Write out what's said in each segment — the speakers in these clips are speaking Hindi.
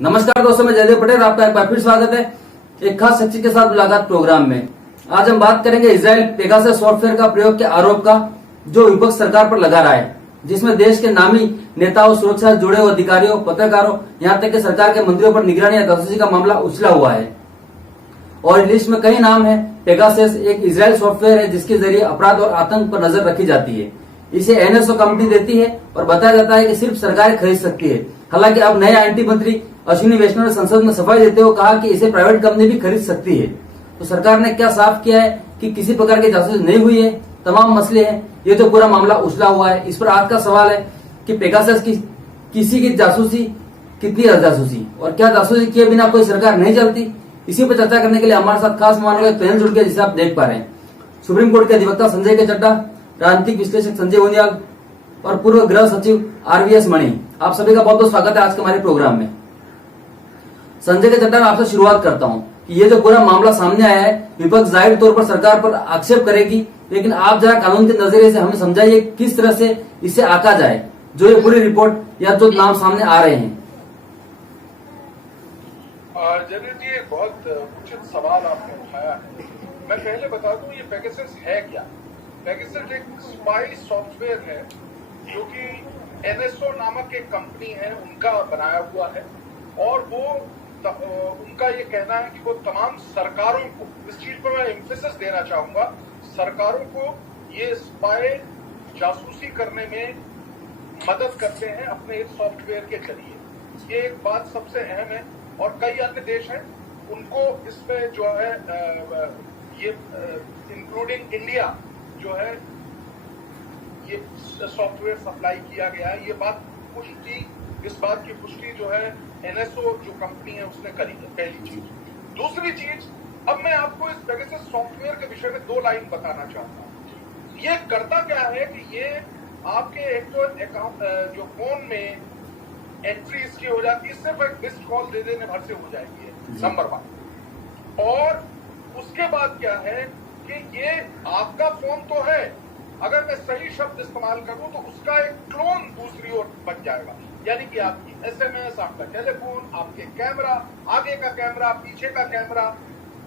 नमस्कार दोस्तों, मैं जयदेव पटेल, आपका एक बार फिर स्वागत है एक खास शख्स के साथ मुलाकात प्रोग्राम में। आज हम बात करेंगे इजराइल पेगासस सॉफ्टवेयर का प्रयोग के आरोप का जो विपक्ष सरकार पर लगा रहा है, जिसमें देश के नामी नेताओं, सुरक्षा से जुड़े हुए अधिकारियों, पत्रकारों, यहाँ तक कि सरकार के मंत्रियों पर निगरानी या जासूसी का मामला उछला हुआ है। और लिस्ट में कई नाम है। पेगासस एक इजराइल सॉफ्टवेयर है जिसके जरिए अपराध और आतंक पर नजर रखी जाती है। इसे एनएसओ कंपनी देती है और बताया जाता है कि सिर्फ सरकार खरीद सकती है। हालांकि अब नए आईटी मंत्री अश्विनी वैष्णव ने संसद में सफाई देते हुए कहा कि इसे प्राइवेट कंपनी भी खरीद सकती है। तो सरकार ने क्या साफ किया है कि किसी प्रकार की जासूसी नहीं हुई है, तमाम मसले हैं, ये तो पूरा मामला उछला हुआ है। इस पर आज का सवाल है कि पेगासस की किसी की जासूसी, कितनी जासूसी और क्या जासूसी किए बिना कोई सरकार नहीं चलती। इसी पर चर्चा करने के लिए हमारे साथ खास मेहमानों का पैनल जुड़ गया, जिसे आप देख पा रहे हैं। सुप्रीम कोर्ट के अधिवक्ता संजय के चड्डा, राजनीतिक विश्लेषक संजय उनियाल और पूर्व गृह सचिव आरवीएस मणि। आप सभी का बहुत बहुत स्वागत है आज के हमारे प्रोग्राम में। संजय के चड्डा, मैं आपसे शुरुआत करता हूं कि ये जो पूरा मामला सामने आया है, विपक्ष जाहिर तौर पर सरकार पर आक्षेप करेगी, लेकिन आप जरा कानून के नजरिए से हमें समझाइए किस तरह से इसे आंका जाए, जो ये पूरी रिपोर्ट या जो नाम सामने आ रहे हैं। जमीर जी, एक बहुत उचित सवाल आपने उठाया है। मैं पहले बता दूं ये पेगासस है क्या। पेगासस एक स्पाई सॉफ्टवेयर है जो कि एनएसओ नामक एक कंपनी है, उनका बनाया हुआ है। और वो उनका ये कहना है कि वो तमाम सरकारों को, इस चीज पर मैं एम्फेसिस देना चाहूंगा, सरकारों को ये स्पाई जासूसी करने में मदद करते हैं अपने इस सॉफ्टवेयर के जरिए। ये एक बात सबसे अहम है। और कई अन्य देश हैं उनको इसमें जो है ये इंक्लूडिंग इंडिया जो है ये सॉफ्टवेयर सप्लाई किया गया है। ये बात पुष्टि, इस बात की पुष्टि जो है एनएसओ जो कंपनी है उसने करी है, पहली चीज। दूसरी चीज, अब मैं आपको इस पेगासस सॉफ्टवेयर के विषय में 2 लाइन बताना चाहता हूं। ये करता क्या है कि ये आपके एक तो अकाउंट जो फोन में एंट्री इसकी हो जाती है, सिर्फ एक मिस्ड कॉल दे देने भर से हो जाएगी, नंबर 1। और उसके बाद क्या है कि ये आपका फोन तो है, अगर मैं सही शब्द इस्तेमाल करूं तो उसका एक क्लोन दूसरी ओर बन जाएगा। यानी कि आपकी एसएमएस, आपका टेलीफोन, आपके कैमरा, आगे का कैमरा, पीछे का कैमरा,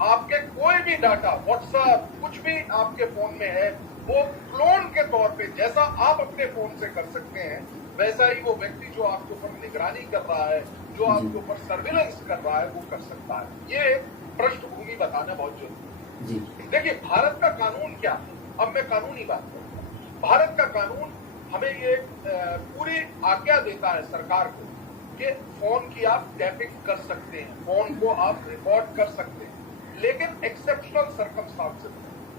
आपके कोई भी डाटा, व्हाट्सएप, कुछ भी आपके फोन में है, वो क्लोन के तौर पे जैसा आप अपने फोन से कर सकते हैं, वैसा ही वो व्यक्ति जो आपके ऊपर निगरानी कर रहा है, जो आपके ऊपर सर्विलेंस कर रहा है, वो कर सकता है। ये पृष्ठभूमि बताना बहुत जरूरी है। देखिए, भारत का कानून क्या है। अब मैं कानूनी बात करूंगा। भारत का कानून हमें ये पूरी आज्ञा देता है सरकार को कि फोन की आप टैपिंग कर सकते हैं, फोन को आप रिकॉर्ड कर सकते हैं, लेकिन एक्सेप्शनल सर्कमस्टांसेस।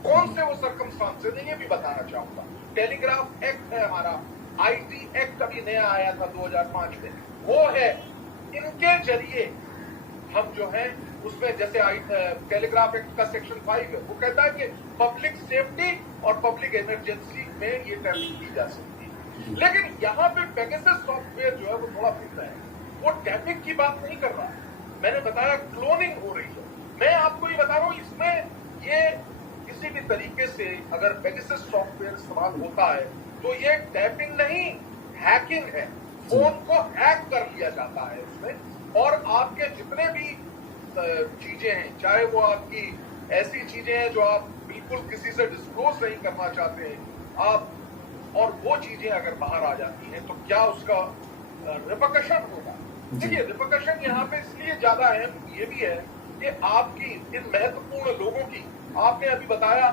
कौन से वो सर्कमस्टांसेस हैं ये भी बताना चाहूंगा। टेलीग्राफ एक्ट है हमारा, आईटी एक्ट अभी नया आया था 2005 में, वो है। इनके जरिए हम जो है उसमें जैसे टेलीग्राफ एक्ट का सेक्शन 5 है, वो कहता है कि पब्लिक सेफ्टी और पब्लिक इमरजेंसी में ये टैपिंग की जा सकती है। लेकिन यहाँ पे पेगासस सॉफ्टवेयर जो है वो थोड़ा भिन्न है। वो टैपिंग की बात नहीं कर रहा है। मैंने बताया क्लोनिंग हो रही है। मैं आपको ये बता रहा हूँ, इसमें ये किसी भी तरीके से अगर पेगासस सॉफ्टवेयर इस्तेमाल होता है तो ये टैपिंग नहीं, हैकिंग है। फोन को हैक कर लिया जाता है उसमें, और आपके जितने भी चीजें हैं, चाहे वो आपकी ऐसी चीजें हैं जो आप बिल्कुल किसी से डिस्क्लोज नहीं करना चाहते हैं आप, और वो चीजें अगर बाहर आ जाती हैं तो क्या उसका रिपरकशन होगा। देखिए, रिपरकशन यहाँ पे इसलिए ज्यादा अहम ये भी है कि आपकी इन महत्वपूर्ण लोगों की, आपने अभी बताया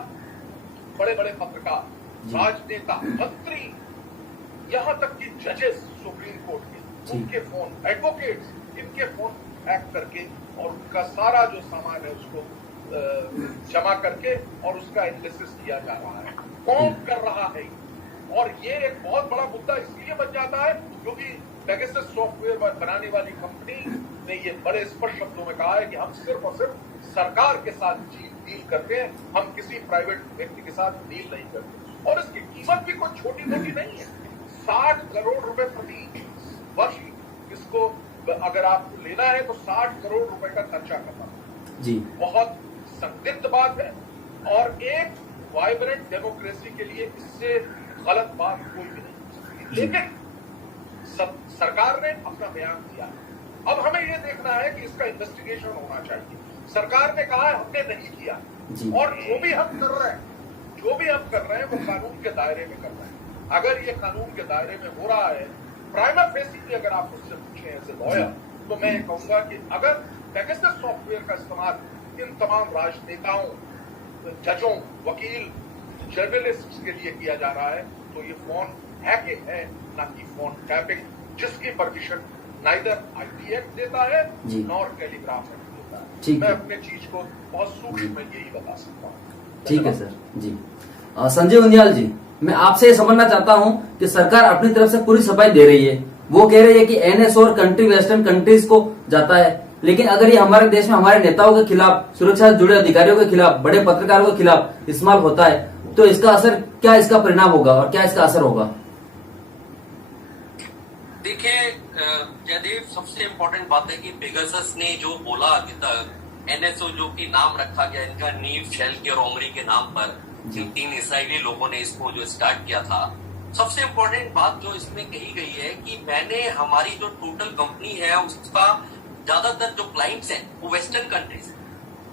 बड़े बड़े पत्रकार, राजनेता, मंत्री, यहां तक कि जजेस सुप्रीम कोर्ट के, उनके फोन, एडवोकेट्स, इनके फोन हैक करके और उनका सारा जो सामान है उसको जमा करके और उसका एनालिसिस किया जा रहा है। कौन कर रहा है? और ये एक बहुत बड़ा मुद्दा इसलिए बन जाता है क्योंकि पेगासस सॉफ्टवेयर बनाने वाली कंपनी ने ये बड़े स्पष्ट शब्दों में कहा है कि हम सिर्फ और सिर्फ सरकार के साथ डील करते हैं, हम किसी प्राइवेट व्यक्ति के साथ डील नहीं करते। और इसकी कीमत भी कोई छोटी मोटी नहीं है। 60 करोड़ रुपए प्रति वर्ष इसको अगर आपको लेना है तो 60 करोड़ रुपए का खर्चा करना जी, बहुत संदिग्ध बात है। और एक वाइब्रेंट डेमोक्रेसी के लिए इससे गलत बात कोई भी नहीं। लेकिन सरकार ने अपना बयान दिया। अब हमें ये देखना है कि इसका इन्वेस्टिगेशन होना चाहिए। सरकार ने कहा है हमने नहीं किया, जी। और जो भी हम कर रहे हैं वो कानून के दायरे में कर रहे हैं। अगर ये कानून के दायरे में हो रहा है, प्राइमा फेसी भी अगर आप मुझसे पूछें एज ए लॉयर, तो मैं ये कहूंगा कि अगर पेगासस सॉफ्टवेयर का इस्तेमाल इन तमाम राजनेताओं, जजों, वकील, जर्नलिस्ट के लिए किया जा रहा है, तो ये फोन हैकिंग है, ना कि फोन टैपिंग, जिसकी परमिशन नाइदर आईटी एक्ट देता है नॉर टेलीग्राफ एक्ट देता है। ठीक मैं है। अपने चीज को बहुत सूक्ष्म में यही बता सकता हूँ। ठीक है सर जी। संजय उनियाल जी, मैं आपसे ये समझना चाहता हूं कि सरकार अपनी तरफ से पूरी सफाई दे रही है। वो कह रही है कि एनएस और कंट्री वेस्टर्न कंट्रीज को जाता है, लेकिन अगर ये हमारे देश में हमारे नेताओं के खिलाफ, सुरक्षा से जुड़े अधिकारियों के खिलाफ, बड़े पत्रकारों के खिलाफ इस्तेमाल होता है, तो इसका असर क्या, इसका परिणाम होगा और क्या इसका असर होगा? देखिए जयदेव, सबसे इम्पोर्टेंट बात है कि पेगासस ने जो बोला अभी तक, एनएसओ जो कि नाम रखा गया इनका, नीव, शेल्के और ओमरी के नाम पर, जिन 3 इसराइली लोगों ने इसको जो स्टार्ट किया था, सबसे इम्पोर्टेंट बात जो इसमें कही गई है कि मैंने हमारी जो टोटल कंपनी है उसका ज्यादातर जो क्लाइंट्स हैं वो वेस्टर्न कंट्रीज है।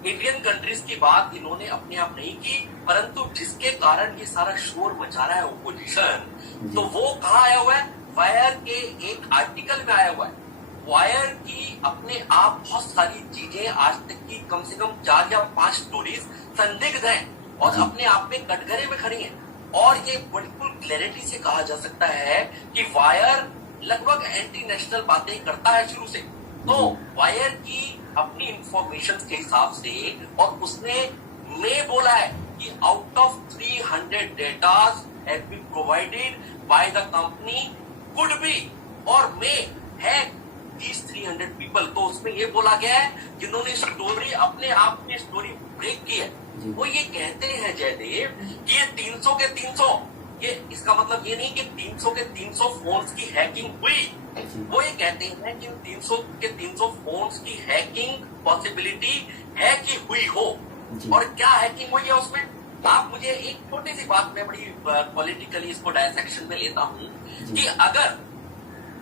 इंडियन कंट्रीज की बात इन्होंने अपने आप नहीं की, परंतु जिसके कारण ये सारा शोर मचा रहा है ओपोजिशन, तो वो कहाँ आया हुआ है? वायर के एक आर्टिकल में आया हुआ है। वायर की अपने आप बहुत सारी चीजें, आज तक की कम से कम 4 या 5 स्टोरीज संदिग्ध हैं और अपने आप में कटघरे में खड़ी हैं, और ये बिल्कुल क्लैरिटी से कहा जा सकता है कि वायर लगभग एंटी नेशनल बातें करता है शुरू से। तो वायर की अपनी इंफॉर्मेशन के हिसाब से, और उसने मैं बोला है कि out of 300 datas have been provided by the company could be or may have these 300 people. तो उसमें ये बोला गया है जिन्होंने स्टोरी अपने आप में स्टोरी ब्रेक की है, वो ये कहते हैं जयदेव कि ये 300 के 300, ये इसका मतलब ये नहीं कि 300 के 300 फोन्स की हैकिंग हुई। वो ये कहते हैं कि 300 के 300 फोन्स की हैकिंग पॉसिबिलिटी है कि हुई हो। और क्या हैकिंग हुई है उसमें? आप मुझे एक छोटी सी बात में बड़ी पॉलिटिकली इसको डायसेक्शन में लेता हूं कि अगर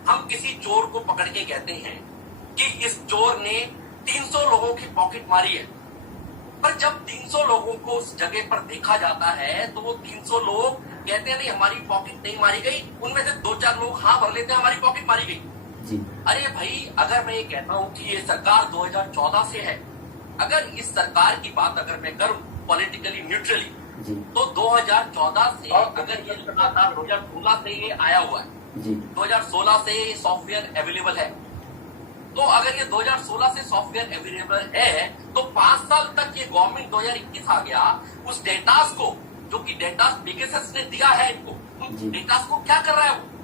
हम किसी चोर को पकड़ के कहते हैं कि इस चोर ने 300 लोगों की पॉकेट मारी है, पर जब 300 लोगों को उस जगह पर देखा जाता है तो वो 300 लोग कहते हैं नहीं हमारी पॉकेट नहीं मारी गई, उनमें से 2-4 लोग हाँ भर लेते हैं हमारी पॉकेट मारी गई जी। अरे भाई, अगर मैं ये कहता हूं कि ये सरकार 2014 से है, अगर इस सरकार की बात अगर मैं करूं पॉलिटिकली न्यूट्रली, तो 2014 से अगर ये लगातार 2016 से ये आया हुआ है, 2016 से सॉफ्टवेयर अवेलेबल है, तो अगर ये 2016 से सॉफ्टवेयर अवेलेबल है तो 5 साल तक ये गवर्नमेंट 2021 आ गया, उस डेटास को जो कि डेटास पेगासस ने दिया है इनको, उन डेटास को क्या कर रहा है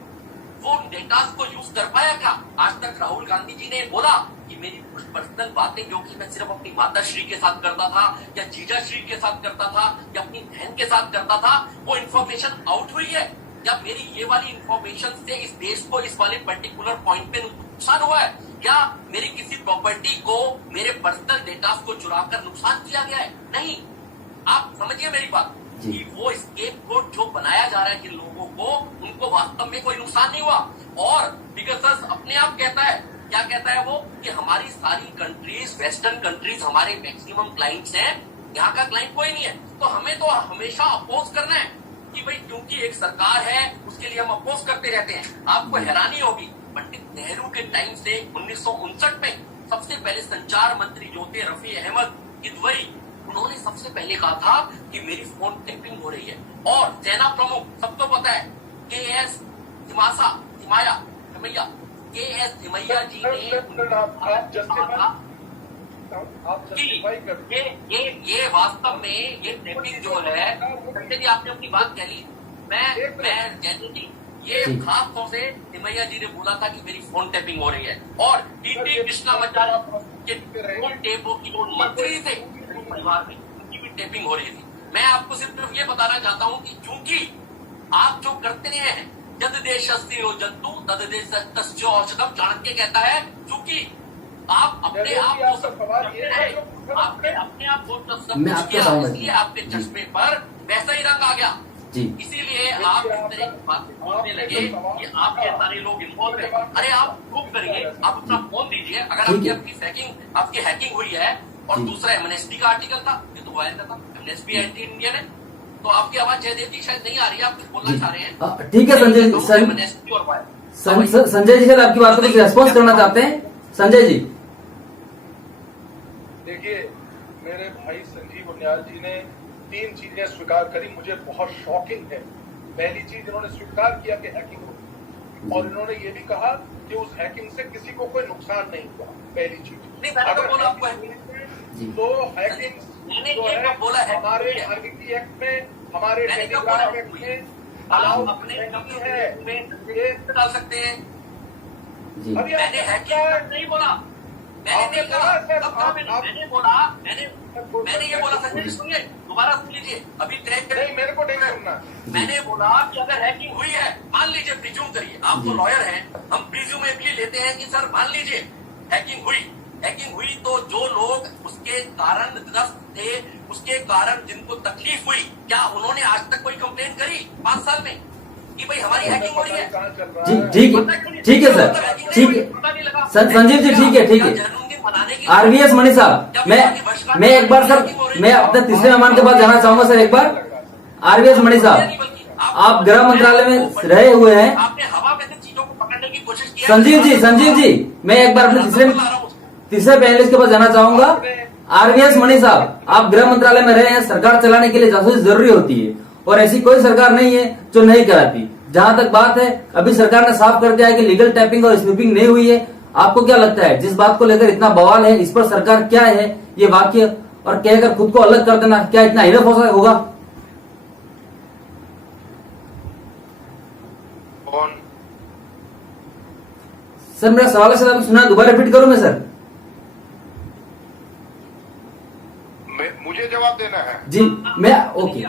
वो उन डेटास को यूज कर पाया क्या? आज तक राहुल गांधी जी ने बोला कि मेरी कुछ पर्सनल बातें जो कि मैं सिर्फ अपनी माता श्री के साथ करता था या जीजा श्री के साथ करता था या अपनी बहन के साथ करता था, वो इन्फॉर्मेशन आउट हुई है, या मेरी ये वाली इंफॉर्मेशन से इस देश को इस वाले पर्टिकुलर पॉइंट पे नुकसान हुआ है, या मेरी किसी प्रॉपर्टी को, मेरे पर्सनल डेटा को चुराकर नुकसान किया गया है? नहीं। आप समझिए मेरी बात कि वो स्केपगोट जो बनाया जा रहा है जिन लोगों को, उनको वास्तव में कोई नुकसान नहीं हुआ। और पेगासस अपने आप कहता है, क्या कहता है वो, कि हमारी सारी कंट्रीज, वेस्टर्न कंट्रीज हमारे मैक्सिमम क्लाइंट्स हैं, यहाँ का क्लाइंट कोई नहीं है। तो हमें तो हमेशा अपोज करना है कि भाई क्योंकि एक सरकार है उसके लिए हम अपोज करते रहते हैं। आपको हैरानी होगी, पंडित नेहरू के टाइम से 1959 में सबसे पहले संचार मंत्री जो थे रफी अहमद किदवई, उन्होंने सबसे पहले कहा था कि मेरी फोन टैपिंग हो रही है। और सेना प्रमुख सबको पता है के.एस. थिमैया जी ने ये वास्तव में ये टैपिंग जो है, संजय जी आपने अपनी बात कह ली, मैं जैसे जी ये खास तौर से थिमैया जी ने बोला था कि मेरी फोन टैपिंग हो रही है, और टी.टी. कृष्णामाचार्य के फोन टेपों की जो मंत्री थे परिवार में, उनकी भी टैपिंग हो रही थी। मैं आपको सिर्फ ये बताना चाहता हूँ कि चूंकि आप जो करते हैं यद देशस्यो जंतु तद देशस्य औषधम, चाणक्य कहता है, चूंकि आप अपने आप को सब आपने अपने आप को सब किया, इसलिए आपके चश्मे पर वैसा ही रंग आ गया। जी। इसीलिए आप इस तरह की बातें बोलने लगे कि आपके सारे लोग इन्वॉल्व है। अरे आप प्रूव करिए, आप अपना फोन दीजिए, अगर ठीक है। आपकी हैकिंग हुई है। और जी। दूसरा एमएनएसटी का आर्टिकल था, ये तो वायरल था, एमएनएसटी एंटी इंडियन है। तो आपकी आवाज जयदेव जी शायद नहीं आ रही है, आप कुछ बोलना चाह रहे हैं? ठीक है संजय जी, एमएनएसटी और संजय जी शायद आपकी बात पर कुछ रेस्पॉन्स करना चाहते हैं। संजय जी, देखिए, मेरे भाई संजीव उनियाल जी ने 3 चीजें स्वीकार करी, मुझे बहुत शॉकिंग है। पहली चीज, इन्होंने स्वीकार किया कि हैकिंग हुई, और इन्होंने ये भी कहा कि उस हैकिंग से किसी को कोई नुकसान नहीं हुआ। पहली चीज, नहीं, मैंने तो बोला आपको तो हैकिंग जो है हमारे आईटी एक्ट में, हमारे टेलीग्राफ एक्ट में अलाउ अपने नहीं है। ये डाल सकते हैं। जी। अभी मैंने हैकिंग नहीं बोला, मैंने नहीं कहा, तब कहा मैंने बोला, मैंने ये बोला। संजय जी सुनिए, दोबारा सुन लीजिए, अभी नहीं, मेरे को नहीं सुनना। मैंने बोला कि अगर हैकिंग हुई है, मान लीजिए, प्रिज्यूम करिए, आप तो लॉयर हैं, हम प्रिज्यूमेबली लेते हैं कि सर मान लीजिए हैकिंग हुई तो जो लोग उसके कारण ग्रस्त थे, उसके कारण जिनको तकलीफ हुई, क्या उन्होंने आज तक कोई कंप्लेन करी 5 साल में कि भाई हमारी हैकिंग हो रही है? जी, ठीक है, ठीक है सर, ठीक है संजीव जी, ठीक है, ठीक है। आरवीएस मणि साहब, मैं एक बार सर, मैं अपने तीसरे मेहमान के पास जाना चाहूंगा सर एक बार। आरवीएस मणि साहब, आप गृह मंत्रालय में रहे हुए हैं। आपने हवा में से चीजों को पकड़ने की कोशिश की। संजीव जी, मैं एक बार अपने तीसरे पैनलिस्ट के पास जाना चाहूंगा। आरवीएस मणि साहब, आप गृह मंत्रालय में रहे हैं, सरकार चलाने के लिए जासूसी जरूरी होती है, और ऐसी कोई सरकार नहीं है जो नहीं कराती। जहां तक बात है, अभी सरकार ने साफ कर दिया है कि लीगल टैपिंग और स्नूपिंग नहीं हुई है। आपको क्या लगता है, जिस बात को लेकर इतना बवाल है, इस पर सरकार क्या है ये वाक्य और कहकर खुद को अलग कर देना, क्या इतना इनफ होगा? सर मेरा सवाल शायद आपने सुना, दोबारा रिपीट करूं मैं सर? मुझे जवाब देना है जी, मैं ओके।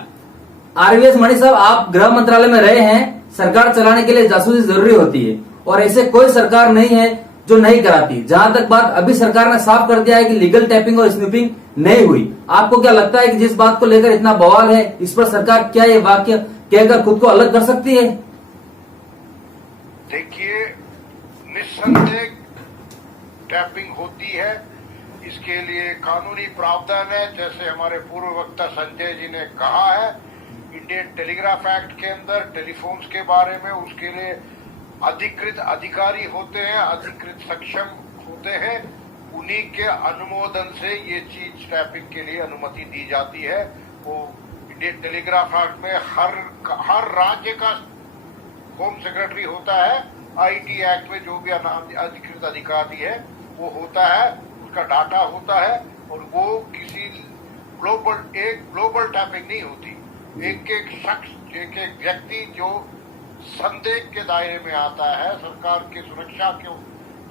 आरवीएस मणि साहब, आप गृह मंत्रालय में रहे हैं, सरकार चलाने के लिए जासूसी जरूरी होती है, और ऐसे कोई सरकार नहीं है जो नहीं कराती। जहां तक बात, अभी सरकार ने साफ कर दिया है कि लीगल टैपिंग और स्नूपिंग नहीं हुई। आपको क्या लगता है कि जिस बात को लेकर इतना बवाल है, इस पर सरकार क्या ये वाक्य कहकर खुद को अलग कर सकती है? देखिए, निस्संदेह टैपिंग होती है, इसके लिए कानूनी प्रावधान है। जैसे हमारे पूर्व वक्ता संजय जी ने कहा है, इंडियन टेलीग्राफ एक्ट के अंदर टेलीफोन्स के बारे में उसके लिए अधिकृत अधिकारी होते हैं, अधिकृत सक्षम होते हैं, उन्हीं के अनुमोदन से ये चीज टैपिंग के लिए अनुमति दी जाती है। वो इंडियन टेलीग्राफ एक्ट में हर राज्य का होम सेक्रेटरी होता है, आईटी एक्ट में जो भी अधिकृत अधिकारी है वो होता है, उसका डाटा होता है, और वो किसी ग्लोबल टैपिंग नहीं होती। एक शख्स, एक व्यक्ति जो संदेह के दायरे में आता है, सरकार की सुरक्षा को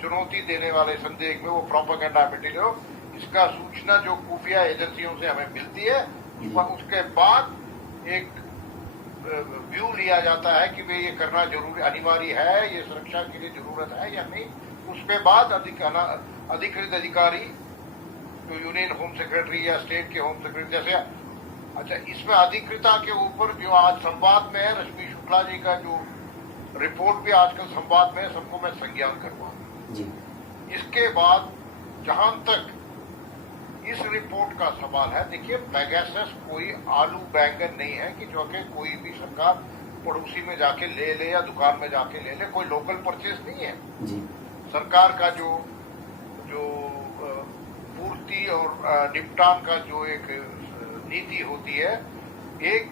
चुनौती देने वाले संदेह में, वो प्रोपेगेंडा मटेरियल, इसका सूचना जो खुफिया एजेंसियों से हमें मिलती है, उसके बाद एक व्यू लिया जाता है कि भाई ये करना जरूरी अनिवार्य है, ये सुरक्षा के लिए जरूरत है या नहीं। उसके बाद अधिकृत अधिकारी, तो यूनियन होम सेक्रेटरी या स्टेट के होम सेक्रेटरी जैसे, अच्छा, इसमें अधिकृता के ऊपर जो आज संवाद में है, रश्मि शुक्ला जी का जो रिपोर्ट भी आजकल संवाद में है, सबको मैं संज्ञान करवाऊं जी। इसके बाद जहां तक इस रिपोर्ट का सवाल है, देखिए, पेगासस कोई आलू बैंगन नहीं है कि जो कि कोई भी सरकार पड़ोसी में जाके ले ले या दुकान में जाके ले ले, कोई लोकल परचेज नहीं है जी। सरकार का जो पूर्ति और निपटान का जो एक नीति होती है, एक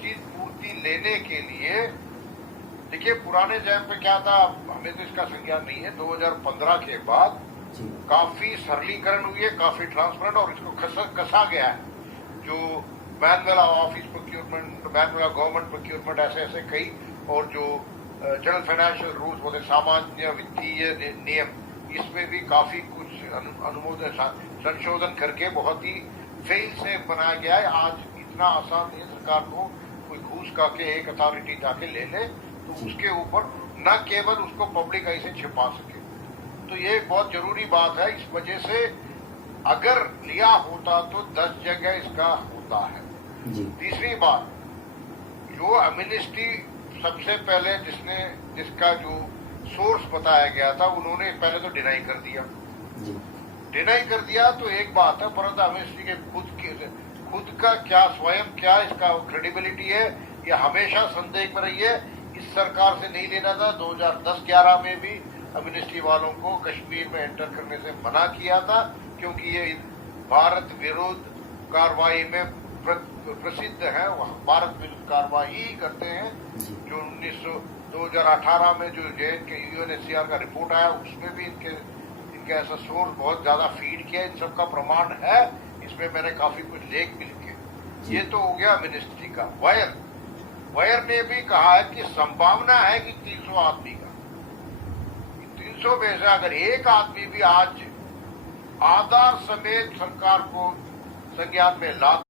चीज पूर्ति लेने के लिए, देखिए, पुराने टाइम पे क्या था, हमें तो इसका संज्ञान नहीं है। 2015 के बाद काफी सरलीकरण हुई है, काफी ट्रांसपेरेंट, और इसको कसा गया है। जो manual office procurement, manual government procurement, ऐसे कई, और जो जनरल फाइनेंशियल रूल्स होते, सामान्य वित्तीय नियम, इसमें भी काफी कुछ अनुमोदन संशोधन करके बहुत ही फेल से बनाया गया है। आज इतना आसान नहीं है सरकार को कोई घूस करके एक अथॉरिटी जाके ले ले तो उसके ऊपर न केवल उसको पब्लिक ऐसे छिपा सके। तो ये एक बहुत जरूरी बात है। इस वजह से अगर लिया होता तो 10 जगह इसका होता है। तीसरी बात, जो एमनेस्टी सबसे पहले जिसका जो सोर्स बताया गया था, उन्होंने पहले तो डिनाई कर दिया। डिनाई कर दिया तो एक बात है, परंतु एमनेस्टी के खुद का क्या स्वयं क्या इसका क्रेडिबिलिटी है, ये हमेशा संदेह में रही है। इस सरकार से नहीं लेना था। 2010-11 में भी एमनेस्टी वालों को कश्मीर में एंटर करने से मना किया था, क्योंकि ये भारत विरोध कार्रवाई में प्रसिद्ध है, भारत विरुद्ध कार्रवाई ही करते हैं। जो 2018 में जो JNK UNHCR का रिपोर्ट आया, उसमें भी इनके ऐसा सोर्स बहुत ज्यादा फीड किया। इन सबका प्रमाण है, इसमें मैंने काफी कुछ लेख भी लिखे। ये तो हो गया मिनिस्ट्री का। वायर ने भी कहा है कि संभावना है कि 300 आदमी का, 300 में से अगर एक आदमी भी आज आधार समेत सरकार को संज्ञान में ला